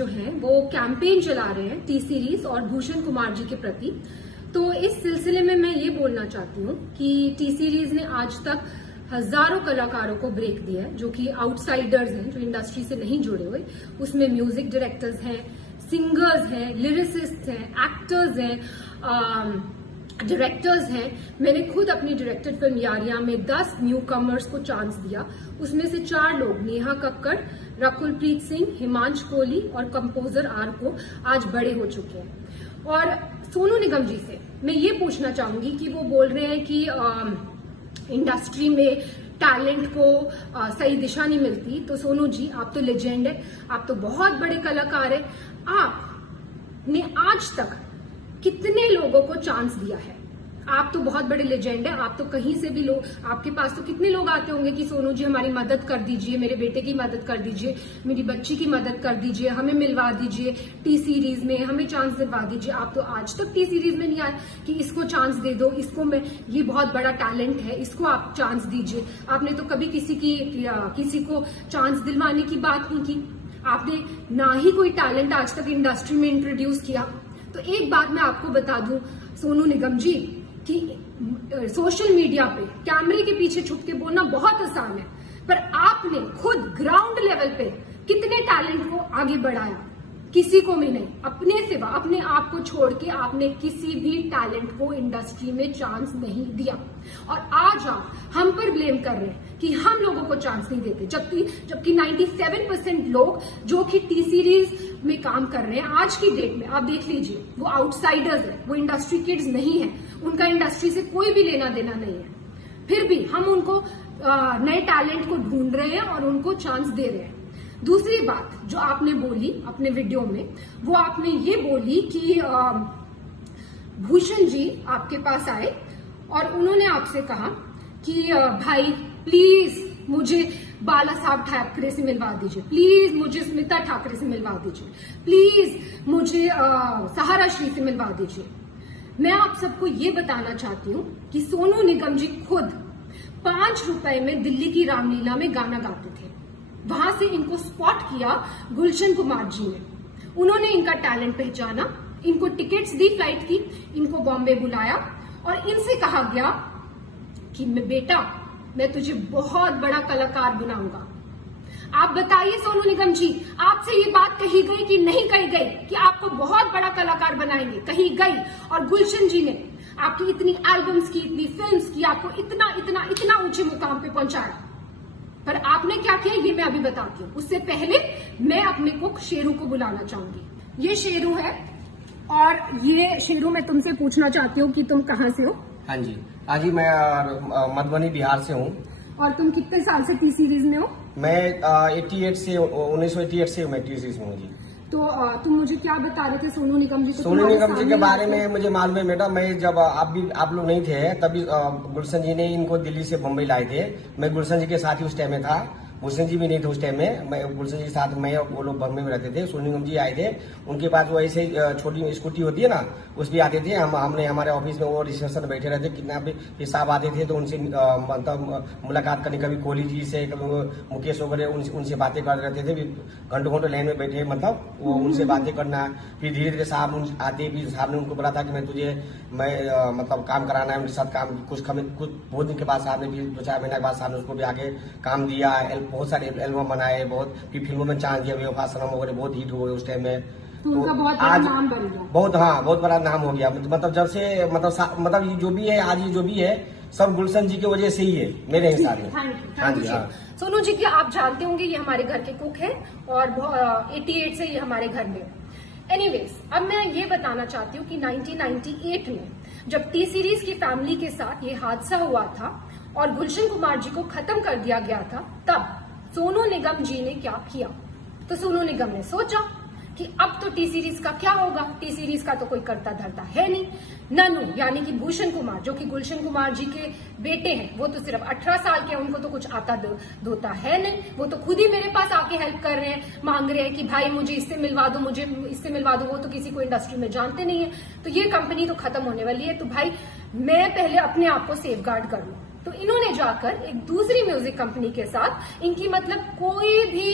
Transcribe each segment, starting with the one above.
जो हैं वो कैंपेन चला रहे हैं टी सीरीज और भूषण कुमार जी के प्रति। तो इस सिलसिले में मैं ये बोलना चाहती हूँ कि टी सीरीज ने आज तक हजारों कलाकारों को ब्रेक दिया है, जो कि आउटसाइडर्स हैं, जो इंडस्ट्री से नहीं जुड़े हुए। उसमें म्यूजिक डायरेक्टर्स हैं, सिंगर्स हैं, लिरिसिस्ट हैं, एक्टर्स हैं, डायरेक्टर्स हैं। मैंने खुद अपनी डायरेक्टेड फिल्म यारियां में 10 न्यू कमर्स को चांस दिया। उसमें से 4 लोग, नेहा कक्कड़, रकुलप्रीत सिंह, हिमांश कोहली और कंपोजर आर को आज बड़े हो चुके हैं। और सोनू निगम जी से मैं ये पूछना चाहूंगी कि वो बोल रहे हैं कि इंडस्ट्री में टैलेंट को सही दिशा नहीं मिलती। तो सोनू जी, आप तो लेजेंड है, आप तो बहुत बड़े कलाकार है। आपने आज तक कितने लोगों को चांस दिया है? आप तो बहुत बड़े लेजेंड है, आप तो कहीं से भी लोग, आपके पास तो कितने लोग आते होंगे कि सोनू जी हमारी मदद कर दीजिए, मेरे बेटे की मदद कर दीजिए, मेरी बच्ची की मदद कर दीजिए, हमें मिलवा दीजिए टी सीरीज में, हमें चांस दिलवा दीजिए। आप तो आज तक टी सीरीज में नहीं आए कि इसको चांस दे दो, इसको मैं, ये बहुत बड़ा टैलेंट है, इसको आप चांस दीजिए। आपने तो कभी किसी को चांस दिलवाने की बात नहीं की। आपने ना ही कोई टैलेंट आज तक इंडस्ट्री में इंट्रोड्यूस किया। तो एक बात मैं आपको बता दूं सोनू निगम जी, कि सोशल मीडिया पे कैमरे के पीछे छुप के बोलना बहुत आसान है, पर आपने खुद ग्राउंड लेवल पे कितने टैलेंट को आगे बढ़ाया? किसी को भी नहीं। अपने सिवा, अपने आप को छोड़ के आपने किसी भी टैलेंट को इंडस्ट्री में चांस नहीं दिया। और आज आप हम पर ब्लेम कर रहे हैं कि हम लोगों को चांस नहीं देते, जबकि 97% लोग जो कि टी सीरीज में काम कर रहे हैं आज की डेट में, आप देख लीजिए, वो आउटसाइडर्स है, वो इंडस्ट्री किड्स नहीं है, उनका इंडस्ट्री से कोई भी लेना देना नहीं है। फिर भी हम उनको नए टैलेंट को ढूंढ रहे हैं और उनको चांस दे रहे हैं। दूसरी बात जो आपने बोली अपने वीडियो में, वो आपने ये बोली कि भूषण जी आपके पास आए और उन्होंने आपसे कहा कि भाई प्लीज मुझे बाला साहब ठाकरे से मिलवा दीजिए, प्लीज मुझे स्मिता ठाकरे से मिलवा दीजिए, प्लीज मुझे सहारा श्री से मिलवा दीजिए। मैं आप सबको ये बताना चाहती हूँ कि सोनू निगम जी खुद 5 रुपए में दिल्ली की रामलीला में गाना गाते थे। वहां से इनको स्पॉट किया गुलशन कुमार जी ने। उन्होंने इनका टैलेंट पहचाना, इनको टिकट्स दी फ्लाइट की, इनको बॉम्बे बुलाया और इनसे कहा गया कि बेटा मैं तुझे बहुत बड़ा कलाकार बनाऊंगा। आप बताइए सोनू निगम जी, आपसे ये बात कही गई कि नहीं कही गई कि आपको बहुत बड़ा कलाकार बनाएंगे? कही गई। और गुलशन जी ने आपकी इतनी एल्बम्स की, इतनी फिल्म्स की, आपको इतना इतना इतना ऊंचे मुकाम पे पहुंचाया। पर आपने क्या किया ये मैं अभी बताती हूँ। उससे पहले मैं अपने कुक शेरू को बुलाना चाहूंगी। ये शेरू है और ये शेरू मैं तुमसे पूछना चाहती हूँ कि तुम कहाँ से हो? हाँ जी, आज ही मैं मधुबनी बिहार से हूँ। और तुम कितने साल से टी सीरीज में हो? मैं 1988 से मैं टी सीरीज में हूँ जी। तो तुम मुझे क्या बता रहे थे सोनू निगम जी को? सोनू निगम जी के बारे में मुझे मालूम है बेटा। मैं जब आप लोग नहीं थे तभी गुलशन जी ने इनको दिल्ली से बम्बई लाए थे। मैं गुलशन जी के साथ ही उस टाइम में था, गुलशन जी भी नहीं थे उस टाइम में। मैं गुलशन जी के साथ, मैं और वो लोग बम्बई में रहते थे। सोनू निगम जी आए थे, उनके पास वो ऐसे छोटी स्कूटी होती है ना, उस भी आते थे। हमने हमारे ऑफिस में वो रिसेप्शन बैठे रहते, कितना भी साहब आते थे तो उनसे मतलब मुलाकात करने, कभी कोहली जी से, कभी मुकेश वगैरह, उनसे बातें कर रहते थे। घंटों घंटों लाइन में बैठे, मतलब वो उनसे बातें करना। फिर धीरे धीरे साहब आते, फिर साहब ने उनको बोला था कि मैं मतलब काम कराना है उनके साथ काम। कुछ बहुत दिन के बाद साहब ने, फिर 2-4 महीने के बाद साहब ने उसको भी आगे काम दिया। बहुत सारे एल्बम बनाए, बहुत फिर फिल्मों में चांस दिया, बेवफा वगैरह बहुत हिट हुए उस टाइम में। तो उनका बहुत बड़ा नाम बन गया। बहुत बड़ा नाम हो गया। मतलब जब से मतलब ये जो भी है आज, ये जो भी है सब गुलशन जी की वजह से ही है मेरे हिसाब में। हाँ जी। सोनू जी की आप जानते होंगे ये हमारे घर के कुक है और 88 से ये हमारे घर में। एनीवेज, अब मैं ये बताना चाहती हूँ कि 1998 में जब टी सीरीज की फैमिली के साथ ये हादसा हुआ था और गुलशन कुमार जी को खत्म कर दिया गया था, तब सोनू निगम जी ने क्या किया? तो सोनू निगम ने सोचा कि अब तो टी सीरीज का क्या होगा, टी सीरीज का तो कोई करता धरता है नहीं। ननू यानी कि भूषण कुमार, जो कि गुलशन कुमार जी के बेटे हैं, वो तो सिर्फ 18 साल के हैं, उनको तो कुछ आता धोता है नहीं। वो तो खुद ही मेरे पास आके हेल्प कर रहे हैं, मांग रहे हैं कि भाई मुझे इससे मिलवा दो, मुझे इससे मिलवा दो। वो तो किसी को इंडस्ट्री में जानते नहीं है। तो ये कंपनी तो खत्म होने वाली है। तो भाई मैं पहले अपने आप को सेफ गार्ड कर लूं। तो इन्होंने जाकर एक दूसरी म्यूजिक कंपनी के साथ, इनकी मतलब कोई भी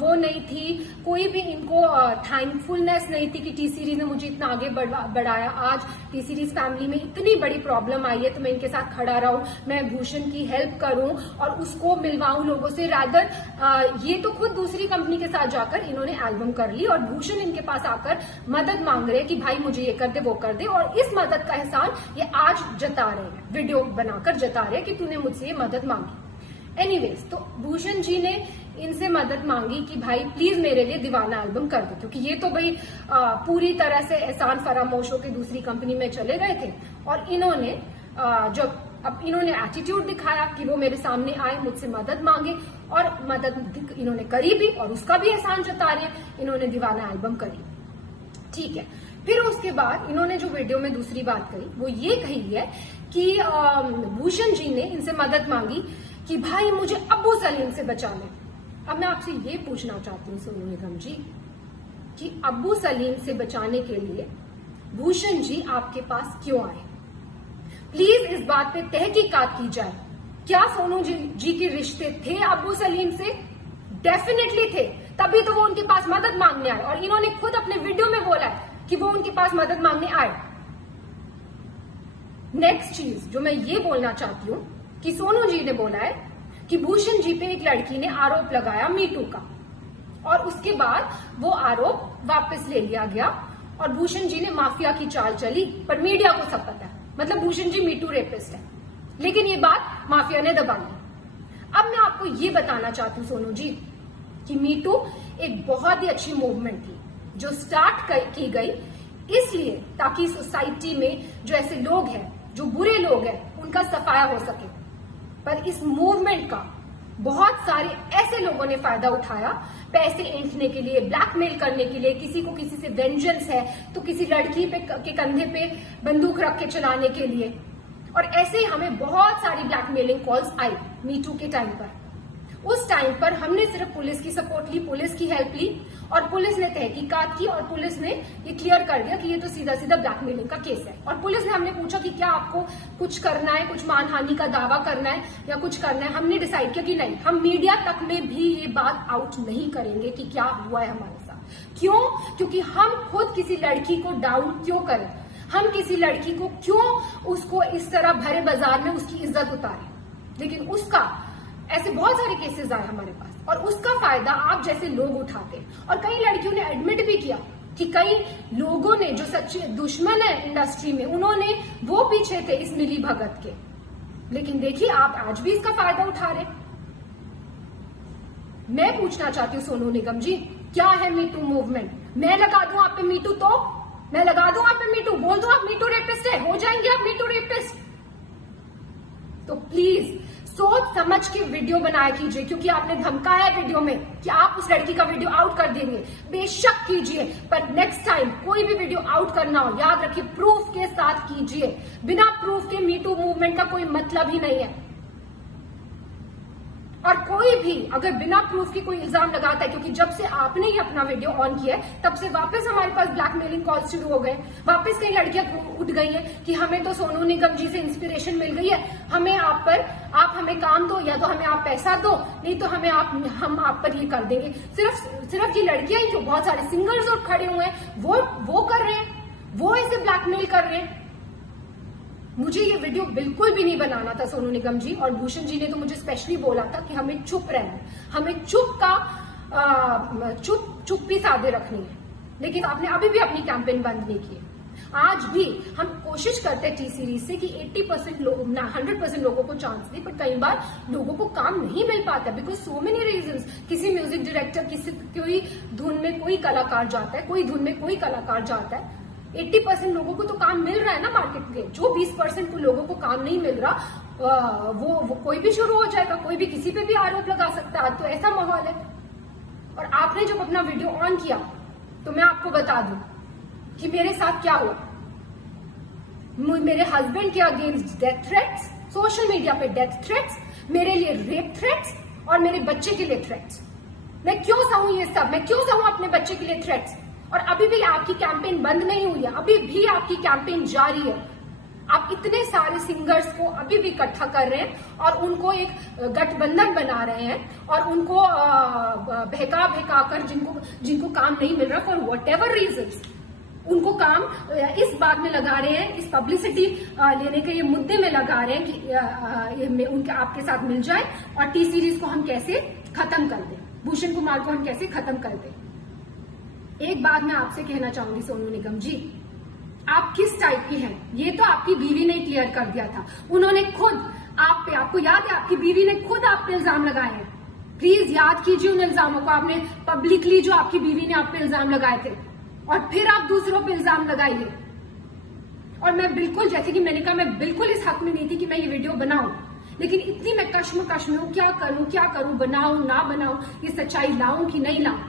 वो नहीं थी, कोई भी इनको थैंकफुलनेस नहीं थी कि टी सीरीज ने मुझे इतना आगे बढ़ाया। आज टी सीरीज फैमिली में इतनी बड़ी प्रॉब्लम आई है तो मैं इनके साथ खड़ा रहूं, मैं भूषण की हेल्प करूं और उसको मिलवाऊं लोगों से। रादर ये तो खुद दूसरी कंपनी के साथ जाकर इन्होंने एल्बम कर ली और भूषण इनके पास आकर मदद मांग रहे हैं कि भाई मुझे ये कर दे वो कर दे, और इस मदद का एहसान ये आज जता रहे हैं, वीडियो बनाकर जता रहे हैं कि तूने मुझसे ये मदद मांगी। एनीवेज, तो भूषण जी ने इनसे मदद मांगी कि भाई प्लीज मेरे लिए दीवाना एल्बम कर दो, क्योंकि ये तो भाई पूरी तरह से एहसान फरामोश होकर दूसरी कंपनी में चले गए थे। और इन्होंने जब अब इन्होंने एटीट्यूड दिखाया कि वो मेरे सामने आए, मुझसे मदद मांगे, और मदद इन्होंने करी भी और उसका भी एहसान जता रहे हैं, इन्होंने दीवाना एल्बम करी। ठीक है, फिर उसके बाद इन्होंने जो वीडियो में दूसरी बात कही वो ये कही है कि भूषण जी ने इनसे मदद मांगी कि भाई मुझे अब्बू सलीम से बचा ले। अब मैं आपसे ये पूछना चाहती हूँ सोनू निगम जी कि अब्बू सलीम से बचाने के लिए भूषण जी आपके पास क्यों आए? प्लीज इस बात पे तहकीकात की जाए। क्या सोनू जी के रिश्ते थे अब्बू सलीम से? डेफिनेटली थे, तभी तो वो उनके पास मदद मांगने आए, और इन्होंने खुद अपने वीडियो में बोला है कि वो उनके पास मदद मांगने आए। नेक्स्ट चीज जो मैं ये बोलना चाहती हूँ कि सोनू जी ने बोला है कि भूषण जी पे एक लड़की ने आरोप लगाया मीटू का, और उसके बाद वो आरोप वापस ले लिया गया और भूषण जी ने माफिया की चाल चली, पर मीडिया को सब पता है, मतलब भूषण जी मीटू रेपिस्ट है, लेकिन ये बात माफिया ने दबा ली। अब मैं आपको ये बताना चाहती हूँ सोनू जी कि मीटू एक बहुत ही अच्छी मूवमेंट थी जो स्टार्ट की गई इसलिए ताकि सोसाइटी में जो ऐसे लोग हैं, जो बुरे लोग हैं, उनका सफाया हो सके। पर इस मूवमेंट का बहुत सारे ऐसे लोगों ने फायदा उठाया, पैसे ऐंठने के लिए, ब्लैकमेल करने के लिए, किसी को किसी से वेंजेंस है तो किसी लड़की के कंधे पे बंदूक रख के चलाने के लिए, और ऐसे ही हमें बहुत सारी ब्लैकमेलिंग कॉल्स आई मीटू के टाइम पर। उस टाइम पर हमने सिर्फ पुलिस की सपोर्ट ली, पुलिस की हेल्प ली, और पुलिस ने तहकीकात की और पुलिस ने ये क्लियर कर दिया कि ये तो सीधा सीधा ब्लैकमेलिंग का केस है। और पुलिस ने हमने पूछा कि क्या आपको कुछ करना है, कुछ मानहानि का दावा करना है या कुछ करना है। हमने डिसाइड किया कि नहीं, हम मीडिया तक में भी ये बात आउट नहीं करेंगे कि क्या हुआ है हमारे साथ। क्यों? क्योंकि हम खुद किसी लड़की को डाउन क्यों करें, हम किसी लड़की को क्यों उसको इस तरह भरे बाजार में उसकी इज्जत उतारें। लेकिन उसका ऐसे बहुत सारे केसेस आए हमारे पास, और उसका फायदा आप जैसे लोग उठाते हैं। और कई लड़कियों ने एडमिट भी किया कि कई लोगों ने जो सच्चे दुश्मन है इंडस्ट्री में, उन्होंने वो पीछे थे इस मिली भगत के, लेकिन देखिए आप आज भी इसका फायदा उठा रहे। मैं पूछना चाहती हूँ सोनू निगम जी, क्या है मीटू मूवमेंट? मैं लगा दूं आप पे मीटू, तो मैं लगा दूं आप पे मीटू, बोल दूं आप मीटू रेपिस्ट है, हो जाएंगे आप मीटू रेपिस्ट। तो प्लीज सोच समझ के वीडियो बनाया कीजिए, क्योंकि आपने धमकाया वीडियो में कि आप उस लड़की का वीडियो आउट कर देंगे। बेशक कीजिए, पर नेक्स्ट टाइम कोई भी वीडियो आउट करना हो, याद रखिए प्रूफ के साथ कीजिए। बिना प्रूफ के मीटू मूवमेंट का कोई मतलब ही नहीं है। और कोई भी अगर बिना प्रूफ के कोई इल्जाम लगाता है, क्योंकि जब से आपने ये अपना वीडियो ऑन किया है तब से वापस हमारे पास ब्लैकमेलिंग कॉल शुरू हो गए, वापस कई लड़कियां उठ गई हैं कि हमें तो सोनू निगम जी से इंस्पिरेशन मिल गई है, हमें आप हमें काम दो, या तो हमें आप पैसा दो, नहीं तो हम आप पर ये कर देंगे। सिर्फ ये लड़कियां ही, जो बहुत सारे सिंगर्स और खड़े हुए हैं वो कर रहे हैं, वो ऐसे ब्लैकमेल कर रहे हैं। मुझे ये वीडियो बिल्कुल भी नहीं बनाना था सोनू निगम जी, और भूषण जी ने तो मुझे स्पेशली बोला था कि हमें चुप रहना है, हमें चुप्पी साधे रखनी है। लेकिन आपने अभी भी अपनी कैंपेन बंद नहीं की। आज भी हम कोशिश करते हैं टी सीरीज से कि 80% लोग 100% लोगों को चांस दे, पर कई बार लोगों को काम नहीं मिल पाता बिकॉज सो मेनी रीजंस। किसी म्यूजिक डायरेक्टर, कोई धुन में कोई कलाकार जाता है, कोई धुन में कोई कलाकार जाता है। 80% लोगों को तो काम मिल रहा है ना मार्केट में, जो 20% लोगों को काम नहीं मिल रहा वो कोई भी शुरू हो जाएगा, कोई भी किसी पे भी आरोप लगा सकता है। तो ऐसा माहौल है। और आपने जब अपना वीडियो ऑन किया तो मैं आपको बता दूं कि मेरे साथ क्या हुआ। मेरे हस्बैंड के against death threats, social media पे डेथ थ्रेट्स, मेरे लिए रेप थ्रेट्स, और मेरे बच्चे के लिए थ्रेट्स। मैं क्यों सहूं ये सब? मैं क्यों सहूं अपने बच्चे के लिए थ्रेट्स? और अभी भी आपकी कैंपेन बंद नहीं हुई है, अभी भी आपकी कैंपेन जारी है। आप इतने सारे सिंगर्स को अभी भी इकट्ठा कर रहे हैं और उनको एक गठबंधन बना रहे हैं और उनको बहका कर जिनको काम नहीं मिल रहा फॉर वट एवर रीजन्स, उनको काम इस बात में लगा रहे हैं, इस पब्लिसिटी लेने के ये मुद्दे में लगा रहे हैं कि उनके आपके साथ मिल जाए और टी सीरीज को हम कैसे खत्म कर दें, भूषण कुमार को हम कैसे खत्म कर दें। एक बात मैं आपसे कहना चाहूंगी सोनू निगम जी, आप किस टाइप की हैं ये तो आपकी बीवी ने क्लियर कर दिया था। उन्होंने खुद आप पे, आपको याद है, आपकी बीवी ने खुद आप पे इल्जाम लगाए हैं। प्लीज याद कीजिए उन इल्जामों को, आपने पब्लिकली जो आपकी बीवी ने आप पे इल्जाम लगाए थे और फिर आप दूसरों पे इल्जाम लगाइए। और मैं बिल्कुल, जैसे कि मैंने कहा, मैं बिल्कुल इस हक में नहीं थी कि मैं ये वीडियो बनाऊं, लेकिन इतनी मैं कश्मकश में हूं, क्या करूं, बनाऊं ना बनाऊं, ये सच्चाई लाऊं कि नहीं लाऊं।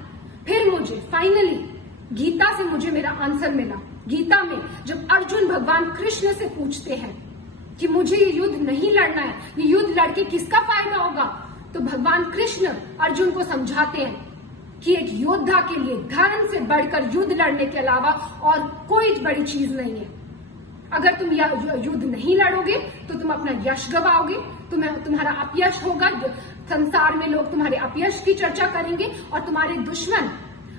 फिर मुझे फाइनली गीता से मुझे मेरा आंसर मिला। गीता में जब अर्जुन भगवान कृष्ण से पूछते हैं कि मुझे ये युद्ध नहीं लड़ना है, ये युद्ध लड़के किसका फायदा होगा, तो भगवान कृष्ण अर्जुन को समझाते हैं कि एक योद्धा के लिए धर्म से बढ़कर युद्ध लड़ने के अलावा और कोई बड़ी चीज नहीं है। अगर तुम युद्ध नहीं लड़ोगे तो तुम अपना यश गवाओगे, तुम्हारा अपयश होगा, संसार में लोग तुम्हारे अपयश की चर्चा करेंगे और तुम्हारे दुश्मन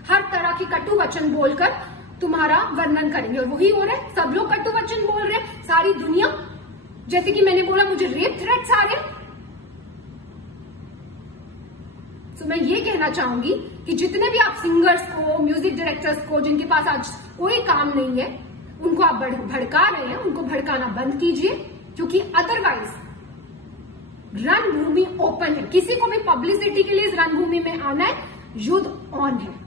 हर तरह की कटु वचन बोलकर तुम्हारा वर्णन करेंगे। और वही हो रहा है, सब लोग कटु वचन बोल रहे हैं, सारी दुनिया। जैसे कि मैंने बोला, मुझे रेप थ्रेट्स आ रहे हैं। तो मैं ये कहना चाहूंगी कि जितने भी आप सिंगर्स को, म्यूजिक डायरेक्टर्स को, जिनके पास आज कोई काम नहीं है, उनको आप भड़का रहे हैं, उनको भड़काना बंद कीजिए, क्योंकि अदरवाइज रणभूमि ओपन है। किसी को भी पब्लिसिटी के लिए इस रणभूमि में आना है, युद्ध ऑन है।